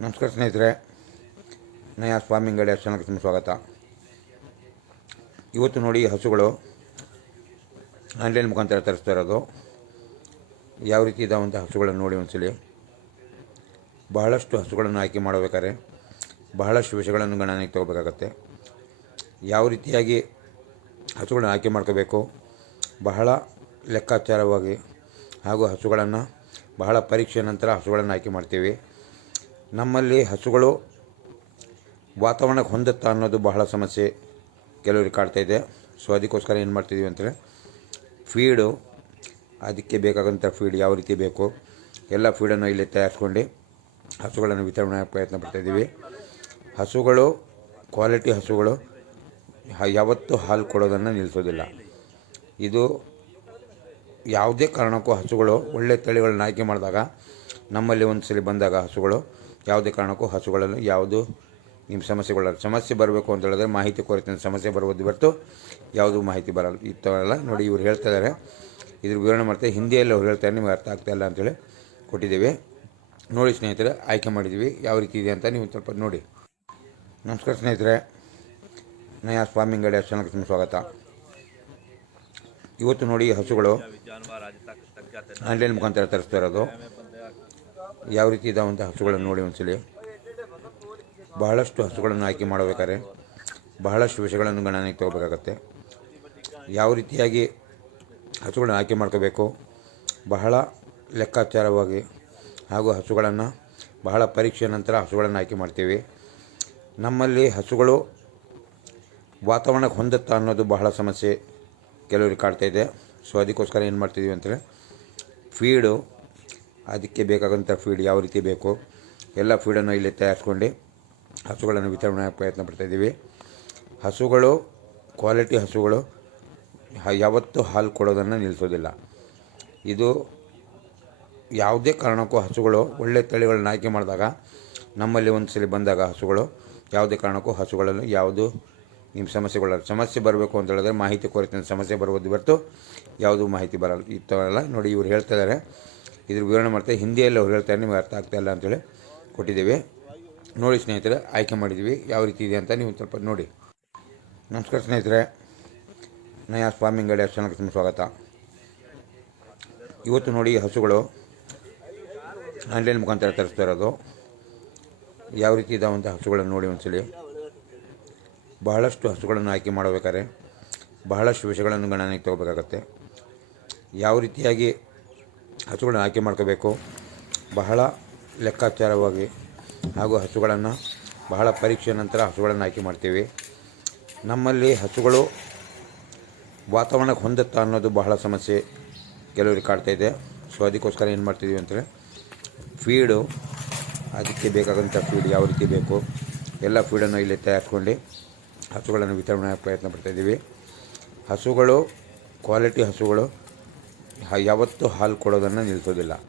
ನಮಸ್ಕಾರ ಸ್ನೇಹಿತರೆ. ನಯಾ farming guide ಚಾನಲ್ಗೆ ತುಂಬ ಸ್ವಾಗತ. ಇವತ್ತು ನೋಡಿ ಹಸುಗಳು ಆನ್ಲೈನ್ ಮುಖಾಂತರ ತರಿಸ್ತಾ ಇರೋದು. ಯಾವ ರೀತಿ ಇದಾವಂಥ ಹಸುಗಳನ್ನು ನೋಡಿ ಒಂದ್ಸಲಿ. ಬಹಳಷ್ಟು ಹಸುಗಳನ್ನು ಆಯ್ಕೆ ಮಾಡಬೇಕಾದ್ರೆ ಬಹಳಷ್ಟು ವಿಷಯಗಳನ್ನು ಗಣನೆಗೆ ತಗೋಬೇಕಾಗತ್ತೆ. ಯಾವ ರೀತಿಯಾಗಿ ಹಸುಗಳನ್ನು ಆಯ್ಕೆ ಮಾಡ್ಕೋಬೇಕು, ಬಹಳ ಲೆಕ್ಕಾಚಾರವಾಗಿ ಹಾಗೂ ಹಸುಗಳನ್ನು ಬಹಳ ಪರೀಕ್ಷೆ ನಂತರ ಹಸುಗಳನ್ನು ಆಯ್ಕೆ ಮಾಡ್ತೀವಿ. ನಮ್ಮಲ್ಲಿ ಹಸುಗಳು ವಾತಾವರಣಕ್ಕೆ ಹೊಂದುತ್ತಾ ಅನ್ನೋದು ಬಹಳ ಸಮಸ್ಯೆ ಕೆಲವರಿಗೆ ಕಾಡ್ತಾ ಇದೆ. ಸೊ ಅದಕ್ಕೋಸ್ಕರ ಏನು ಮಾಡ್ತಿದ್ದೀವಿ ಅಂತಂದರೆ ಫೀಡು ಅದಕ್ಕೆ ಬೇಕಾದಂಥ ಫೀಡ್ ಯಾವ ರೀತಿ ಬೇಕು, ಎಲ್ಲ ಫೀಡನ್ನು ಇಲ್ಲಿ ತಯಾರಿಸ್ಕೊಂಡು ಹಸುಗಳನ್ನು ವಿತರಣೆ ಪ್ರಯತ್ನ ಪಡ್ತಾಯಿದ್ದೀವಿ ಹಸುಗಳು ಕ್ವಾಲಿಟಿ ಹಸುಗಳು ಯಾವತ್ತೂ ಹಾಲು ಕೊಡೋದನ್ನು ನಿಲ್ಲಿಸೋದಿಲ್ಲ. ಇದು ಯಾವುದೇ ಕಾರಣಕ್ಕೂ ಹಸುಗಳು ಒಳ್ಳೆ ತಳಿಗಳನ್ನ ಆಯ್ಕೆ ಮಾಡಿದಾಗ, ನಮ್ಮಲ್ಲಿ ಒಂದು ಸಲ ಬಂದಾಗ ಹಸುಗಳು ಯಾವುದೇ ಕಾರಣಕ್ಕೂ ಹಸುಗಳನ್ನು ಯಾವುದು ನಿಮ್ಮ ಸಮಸ್ಯೆಗಳ ಸಮಸ್ಯೆ ಬರಬೇಕು ಅಂತ ಹೇಳಿದ್ರೆ ಮಾಹಿತಿ ಕೊರತೆ ಸಮಸ್ಯೆ ಬರುವುದು ಬರ್ತು ಯಾವುದು ಮಾಹಿತಿ ಬರಲ್ಲ. ಇತ್ತವಲ್ಲ ನೋಡಿ ಇವ್ರು ಹೇಳ್ತಾ ಇದ್ದಾರೆ ಇದ್ರ ವಿವರಣೆ ಮಾಡ್ತಾರೆ ಹಿಂದಿಯಲ್ಲಿ ಅವ್ರು ಹೇಳ್ತಾರೆ ನಿಮಗೆ ಅರ್ಥ ಆಗ್ತಾ ಇಲ್ಲ ಅಂತೇಳಿ ಕೊಟ್ಟಿದ್ದೀವಿ. ನೋಡಿ ಸ್ನೇಹಿತರೆ ಆಯ್ಕೆ ಮಾಡಿದ್ದೀವಿ. ಯಾವ ರೀತಿ ಇದೆ ಅಂತ ನೀವು ಸ್ವಲ್ಪ ನೋಡಿ. ನಮಸ್ಕಾರ ಸ್ನೇಹಿತರೆ. ನಯಾ ಸ್ವಾಮಿ ಗೈಡ್ ಚಾನಲ್ಗೆ ನಿಮ್ಮ ಸ್ವಾಗತ. ಇವತ್ತು ನೋಡಿ ಹಸುಗಳು ಆನ್ಲೈನ್ ಮುಖಾಂತರ ತರಿಸ್ತಾ ಇರೋದು. ಯಾವ ರೀತಿ ಇದಾವಂಥ ಹಸುಗಳನ್ನು ನೋಡಿ ಒಂದ್ಸಲಿ. ಬಹಳಷ್ಟು ಹಸುಗಳನ್ನು ಆಯ್ಕೆ ಮಾಡಬೇಕಾದ್ರೆ ಬಹಳಷ್ಟು ವಿಷಯಗಳನ್ನು ಗಣನೆಗೆ ತಗೋಬೇಕಾಗತ್ತೆ. ಯಾವ ರೀತಿಯಾಗಿ ಹಸುಗಳನ್ನು ಆಯ್ಕೆ ಮಾಡ್ಕೋಬೇಕು, ಬಹಳ ಲೆಕ್ಕಾಚಾರವಾಗಿ ಹಾಗೂ ಹಸುಗಳನ್ನು ಬಹಳ ಪರೀಕ್ಷೆ ನಂತರ ಹಸುಗಳನ್ನು ಆಯ್ಕೆ ಮಾಡ್ತೀವಿ. ನಮ್ಮಲ್ಲಿ ಹಸುಗಳು ವಾತಾವರಣಕ್ಕೆ ಹೊಂದುತ್ತಾ ಅನ್ನೋದು ಬಹಳ ಸಮಸ್ಯೆ ಕೆಲವರಿಗೆ ಕಾಡ್ತಾ ಇದೆ. ಸೊ ಅದಕ್ಕೋಸ್ಕರ ಏನು ಮಾಡ್ತಿದ್ದೀವಿ ಅಂತಂದರೆ ಫೀಡು ಅದಕ್ಕೆ ಬೇಕಾದಂಥ ಫೀಡ್ ಯಾವ ರೀತಿ ಬೇಕು ಎಲ್ಲ ಫೀಡನ್ನು ಇಲ್ಲಿ ತಯಾರಿಸ್ಕೊಂಡು ಹಸುಗಳನ್ನು ವಿತರಣೆ ಪ್ರಯತ್ನ ಪಡ್ತಾಯಿದ್ದೀವಿ ಹಸುಗಳು ಕ್ವಾಲಿಟಿ ಹಸುಗಳು ಯಾವತ್ತೂ ಹಾಲು ಕೊಡೋದನ್ನು ನಿಲ್ಲಿಸೋದಿಲ್ಲ. ಇದು ಯಾವುದೇ ಕಾರಣಕ್ಕೂ ಹಸುಗಳು ಒಳ್ಳೆ ತಳಿಗಳನ್ನ ಆಯ್ಕೆ ಮಾಡಿದಾಗ, ನಮ್ಮಲ್ಲಿ ಒಂದು ಸಲ ಬಂದಾಗ ಹಸುಗಳು, ಯಾವುದೇ ಕಾರಣಕ್ಕೂ ಹಸುಗಳನ್ನು ಯಾವುದು ನಿಮ್ಮ ಸಮಸ್ಯೆಗಳ ಸಮಸ್ಯೆ ಬರಬೇಕು ಅಂತ ಹೇಳಿದ್ರೆ ಮಾಹಿತಿ ಕೊರತೆ ಸಮಸ್ಯೆ ಬರುವುದು ಹೊರತು ಯಾವುದು ಮಾಹಿತಿ ಬರಲ್ಲ. ಇತ್ತವಲ್ಲ ನೋಡಿ ಇವ್ರು ಹೇಳ್ತಾ ಇದ್ದಾರೆ ಇದ್ರ ವಿವರಣೆ ಮಾಡ್ತಾರೆ ಹಿಂದಿಯಲ್ಲಿ ಅವ್ರು ಹೇಳ್ತಾರೆ, ನಿಮಗೆ ಅರ್ಥ ಆಗ್ತಾ ಇಲ್ಲ ಅಂತೇಳಿ ಕೊಟ್ಟಿದ್ದೇವೆ. ನೋಡಿ ಸ್ನೇಹಿತರೆ, ಆಯ್ಕೆ ಮಾಡಿದ್ದೀವಿ. ಯಾವ ರೀತಿ ಇದೆ ಅಂತ ನೀವು ಸ್ವಲ್ಪ ನೋಡಿ. ನಮಸ್ಕಾರ ಸ್ನೇಹಿತರೆ. ನಯಾ ಫಾರ್ಮಿಂಗ್ ಗೈಡ್ ತುಂಬ ಸ್ವಾಗತ. ಇವತ್ತು ನೋಡಿ ಹಸುಗಳು ಆನ್ಲೈನ್ ಮುಖಾಂತರ ತರಿಸ್ತಾ ಇರೋದು. ಯಾವ ರೀತಿ ಇದಾವಂಥ ಹಸುಗಳನ್ನು ನೋಡಿ ಒಂದ್ಸಲಿ. ಬಹಳಷ್ಟು ಹಸುಗಳನ್ನು ಆಯ್ಕೆ ಮಾಡಬೇಕಾದ್ರೆ ಬಹಳಷ್ಟು ವಿಷಯಗಳನ್ನು ಗಣನೆಗೆ ತಗೋಬೇಕಾಗತ್ತೆ. ಯಾವ ರೀತಿಯಾಗಿ ಹಸುಗಳನ್ನು ಆಯ್ಕೆ ಮಾಡ್ಕೋಬೇಕು. ಬಹಳ ಲೆಕ್ಕಾಚಾರವಾಗಿ ಹಾಗೂ ಹಸುಗಳನ್ನು ಬಹಳ ಪರೀಕ್ಷೆ ನಂತರ ಹಸುಗಳನ್ನು ಆಯ್ಕೆ ಮಾಡ್ತೀವಿ. ನಮ್ಮಲ್ಲಿ ಹಸುಗಳು ವಾತಾವರಣಕ್ಕೆ ಹೊಂದುತ್ತಾ ಅನ್ನೋದು ಬಹಳ ಸಮಸ್ಯೆ ಕೆಲವರಿಗೆ ಕಾಡ್ತಾ ಇದೆ. ಸೊ ಅದಕ್ಕೋಸ್ಕರ ಏನು ಮಾಡ್ತಿದ್ದೀವಿ ಅಂತಂದರೆ ಫೀಡು ಅದಕ್ಕೆ ಬೇಕಾದಂಥ ಫೀಡ್ ಯಾವ ರೀತಿ ಬೇಕು, ಎಲ್ಲ ಫೀಡನ್ನು ಇಲ್ಲಿ ತಯಾರಿಸ್ಕೊಂಡು ಹಸುಗಳನ್ನು ವಿತರಣೆ ಪ್ರಯತ್ನ ಪಡ್ತಾಯಿದ್ದೀವಿ ಹಸುಗಳು ಕ್ವಾಲಿಟಿ ಹಸುಗಳು ಯಾವತ್ತೂ ಹಾಲು ಕೊಡೋದನ್ನು ನಿಲ್ಲಿಸೋದಿಲ್ಲ